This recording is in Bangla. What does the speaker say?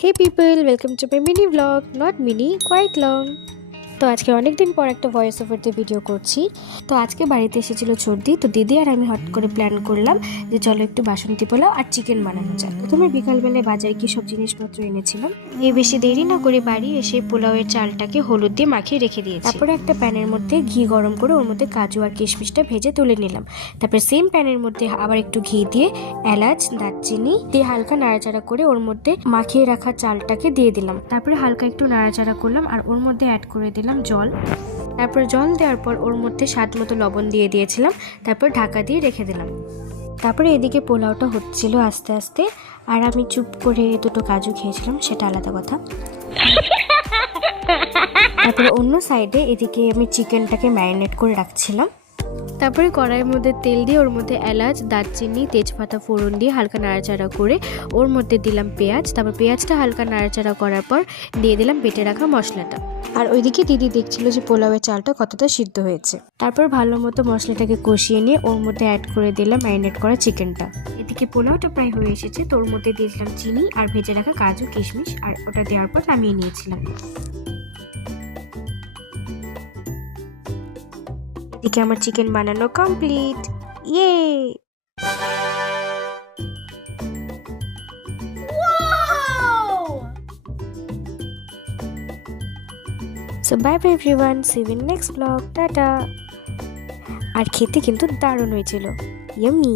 Hey people, welcome to my mini vlog, not mini, quite long. তো আজকে অনেক দিন পর একটা ভয়েস ওভার দিয়ে ভিডিও করছি। তো আজকে বাড়িতে এসেছিল সর্দি, তো দিদি আর আমি হট করে প্ল্যান করলাম যে চলো একটু বাসন্তী পোলাও আর চিকেন বানানো যাক। প্রথমে বিকালবেলায় বাজারে কি সব জিনিসপত্র এনেছিলাম, এই বেশি দেরি না করে বাড়ি এসে পোলাওয়ের চালটাকে হলুদ দিয়ে মাখিয়ে রেখে দিয়েছি। তারপরে একটা প্যানের মধ্যে ঘি গরম করে ওর মধ্যে কাজু আর কিশমিশটা ভেজে তুলে নিলাম। তারপর সেম প্যানের মধ্যে আবার একটু ঘি দিয়ে এলাচ দারচিনি দিয়ে হালকা নাড়াচাড়া করে ওর মধ্যে মাখিয়ে রাখা চালটাকে দিয়ে দিলাম। তারপরে হালকা একটু নাড়াচাড়া করলাম আর ওর মধ্যে অ্যাড করে দিলাম জল। তারপর জল দেওয়ার পর ওর মধ্যে স্বাদ মতো লবণ দিয়ে দিয়েছিলাম। তারপর ঢাকা দিয়ে রেখে দিলাম। তারপরে এদিকে পোলাওটা হচ্ছিল আস্তে আস্তে, আর আমি চুপ করে দুটো কাজু খেয়েছিলাম, সেটা আলাদা কথা। তারপরে অন্য সাইডে এদিকে আমি চিকেনটাকে ম্যারিনেট করে রাখছিলাম। তারপরে কড়াইয়ের মধ্যে তেল দিয়ে ওর মধ্যে এলাচ দারচিনি তেজপাতা ফোড়ন দিয়ে হালকা নাড়াচাড়া করে ওর মধ্যে দিলাম পেঁয়াজ। তারপর পেঁয়াজটা হালকা নাড়াচাড়া করার পর দিয়ে দিলাম বেটে রাখা মশলাটা। আর ওইদিকে দিদি দেখছিল যে পোলাওয়ের চালটা কতটা সিদ্ধ হয়েছে। তারপর ভালো মতো মশলাটাকে কষিয়ে নিয়ে ওর মধ্যে অ্যাড করে দিলাম ম্যারিনেট করা চিকেনটা। এদিকে পোলাওটা প্রায় হয়ে এসেছে, তো ওর মধ্যে দিয়েছিলাম চিনি আর ভেজে রাখা কাজু কিশমিশ, আর ওটা দেওয়ার পর নামিয়ে নিয়েছিলাম। এদিকে আমার চিকেন বানানো কমপ্লিট। ইয়ে! So bye bye everyone, see you in next vlog, tata. আর খেতে কিন্তু দারুণ হয়েছিল, ইয়াম্মি।